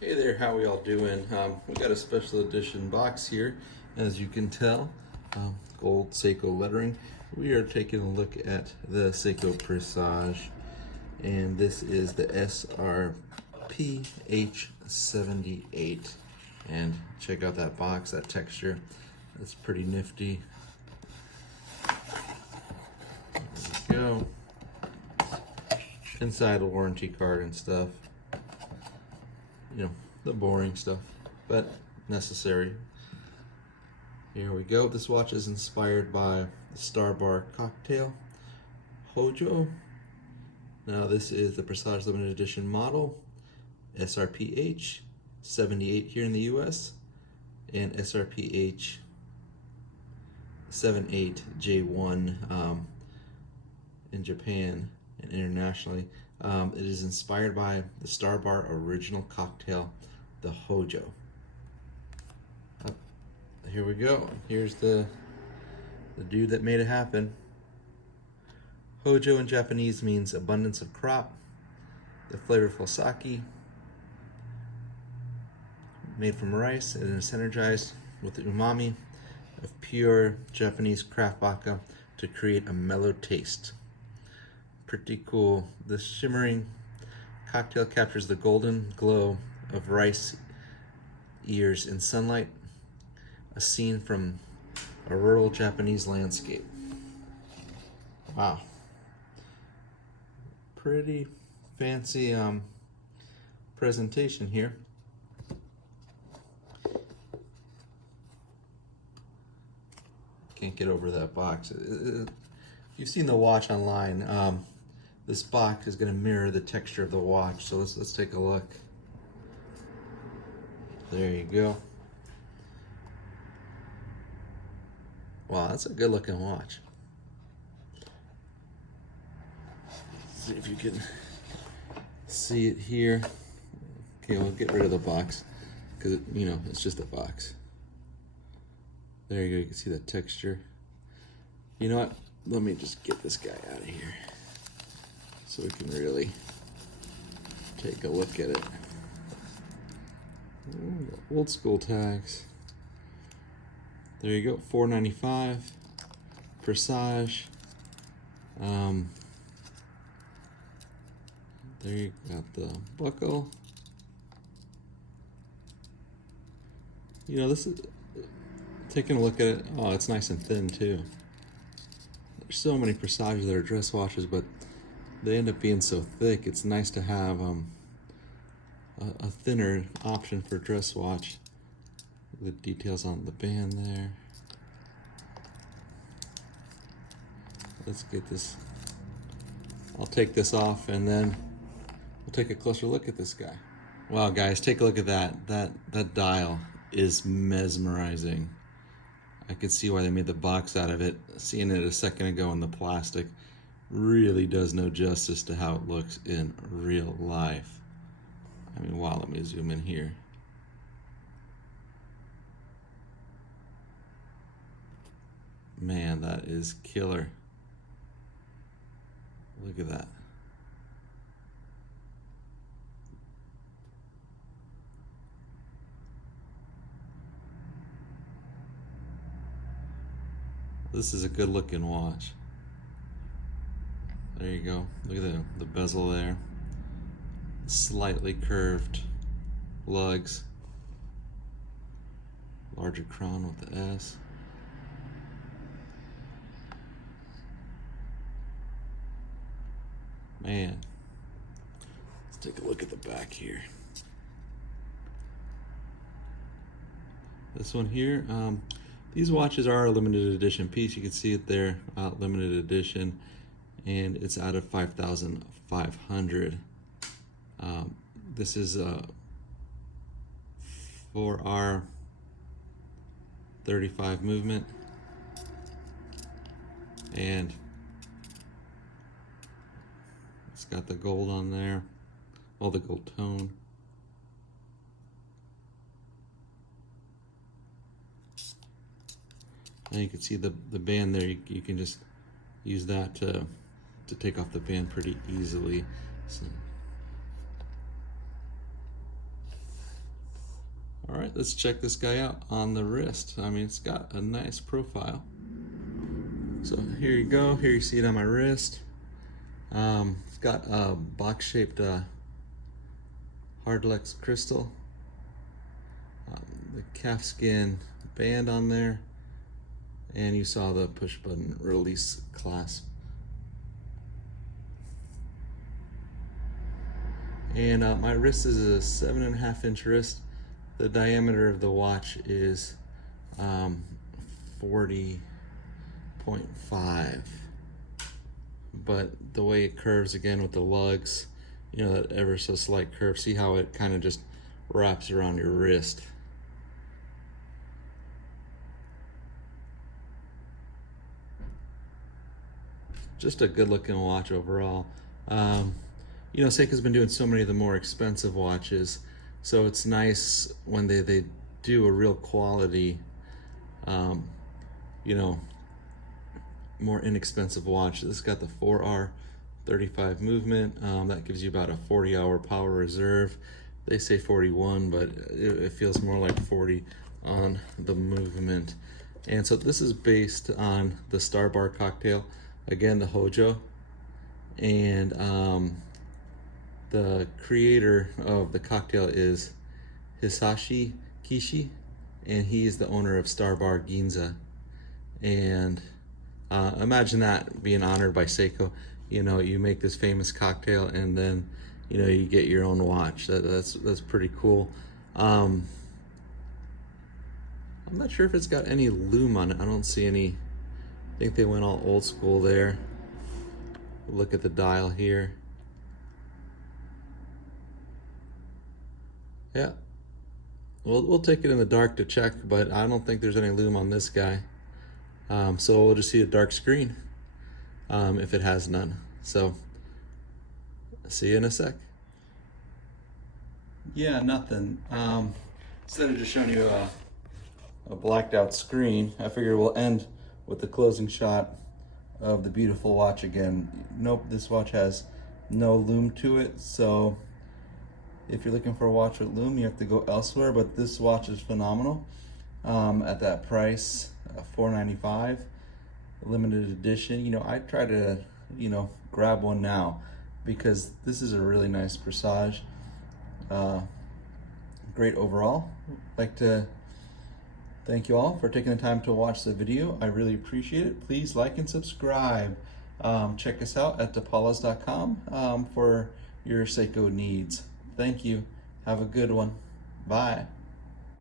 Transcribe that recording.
Hey there, how we all doing? We got a special edition box here, as you can tell, gold Seiko lettering. We are taking a look at the Seiko Presage, and this is the SRPH78. And check out that box, that texture. It's pretty nifty. There we go. Inside a warranty card and stuff. You know, the boring stuff, but necessary. Here we go. This watch is inspired by the Star Bar Cocktail Hojo. Now this is the Presage limited edition model, SRPH 78 here in the US, and SRPH 78 J1 in Japan and internationally. It is inspired by the Star Bar original cocktail, the Hojo. Here we go. Here's the dude that made it happen. Hojo in Japanese means abundance of crop. The flavorful sake, made from rice, and is energized with the umami of pure Japanese craft vodka to create a mellow taste. Pretty cool. This shimmering cocktail captures the golden glow of rice ears in sunlight, a scene from a rural Japanese landscape. Wow. Pretty fancy presentation here. Can't get over that box. If you've seen the watch online, this box is going to mirror the texture of the watch. So let's take a look. There you go. Wow, that's a good looking watch. Let's see if you can see it here. Okay, we'll get rid of the box because you know it's just a box. There you go. You can see the texture. You know what? Let me just get this guy out of here so we can really take a look at it. Ooh, old school tags. There you go, $4.95. Presage. There you got the buckle. You know, this is taking a look at it. Oh, it's nice and thin too. There's so many Presages that are dress watches, but they end up being so thick. It's nice to have a thinner option for dress watch. The details on the band there. Let's get this. I'll take this off and then we'll take a closer look at this guy. Wow, guys, take a look at that. That dial is mesmerizing. I could see why they made the box out of it. Seeing it a second ago in the plastic really does no justice to how it looks in real life. I mean, wow, let me zoom in here. Man, that is killer. Look at that. This is a good looking watch. There you go. Look at the bezel there. Slightly curved lugs. Larger crown with the S. Man. Let's take a look at the back here. This one here, these watches are a limited edition piece. You can see it there, limited edition, and it's out of 5,500. This is for our 35 movement, and it's got the gold on there, all the gold tone. And you can see the band there. You can just use that to take off the band pretty easily. So, All right, let's check this guy out on the wrist. I mean, it's got a nice profile. So here you go. Here you see it on my wrist. It's got a box-shaped hardlex crystal. The calfskin band on there, and you saw the push button release clasp. And my wrist is a 7.5-inch wrist. The diameter of the watch is 40.5. But the way it curves again with the lugs, you know, that ever so slight curve, see how it kind of just wraps around your wrist. Just a good looking watch overall. You know, Seiko's been doing so many of the more expensive watches, so it's nice when they do a real quality, you know, more inexpensive watch. This has got the 4R35 movement. That gives you about a 40-hour power reserve. They say 41, but it feels more like 40 on the movement. And so this is based on the Star Bar cocktail. Again, the Hojo. And the creator of the cocktail is Hisashi Kishi, and he is the owner of Star Bar Ginza. And imagine that being honored by Seiko. You know, you make this famous cocktail, and then you know you get your own watch. That's pretty cool. I'm not sure if it's got any lume on it. I don't see any. I think they went all old school there. Look at the dial here. Yeah. We'll take it in the dark to check, but I don't think there's any lume on this guy. So we'll just see a dark screen if it has none. So see you in a sec. Yeah, nothing. Instead of just showing you a blacked out screen, I figure we'll end with the closing shot of the beautiful watch again. Nope, this watch has no lume to it, so if you're looking for a watch with lume, you have to go elsewhere, but this watch is phenomenal at that price, $495, limited edition. You know, I try to, you know, grab one now because this is a really nice Presage. Great overall. I'd like to thank you all for taking the time to watch the video. I really appreciate it. Please like and subscribe. Check us out at depalas.com for your Seiko needs. Thank you. Have a good one. Bye.